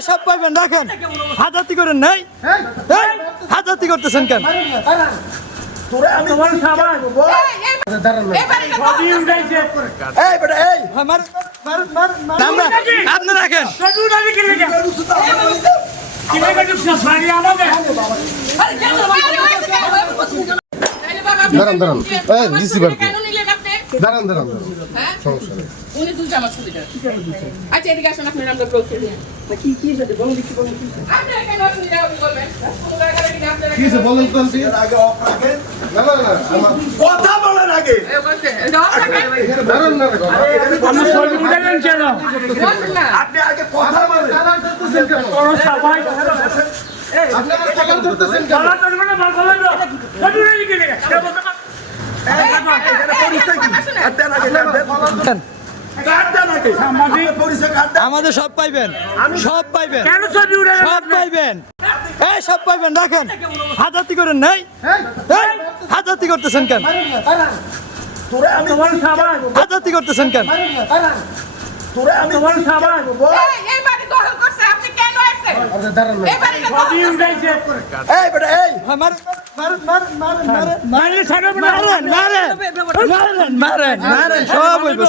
এই সব পাইবেন রাখেন। হাজাতি করেন নাই? হাজাতি করতেছেন কেন? হ্যাঁ, আপনি দাঁড়ান দাঁড়ান। কি কি সাথে বলুন দেখি বলুন কি আপনারা কেন অসুবিধা হবে বলবেন কি সে বলুন তো আগে অফ রাখেন না না না কথা বলার আগে আপনি আগে কথা বলেন সবাই আপনারা টাকা ধরতেছেন কেন বলা চলবে না বলা চলবে না এটা কি এটা পরিচয় কি আপনারা আগে আমাদের সব পাইবেন। সব পাইবেন। সব পাইবেন। এই সব পাইবেন রাখেন। হাজাতি করেন নাই? হাজাতি করতেছেন কেন? হাজাতি করতেছেন কেন?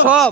সব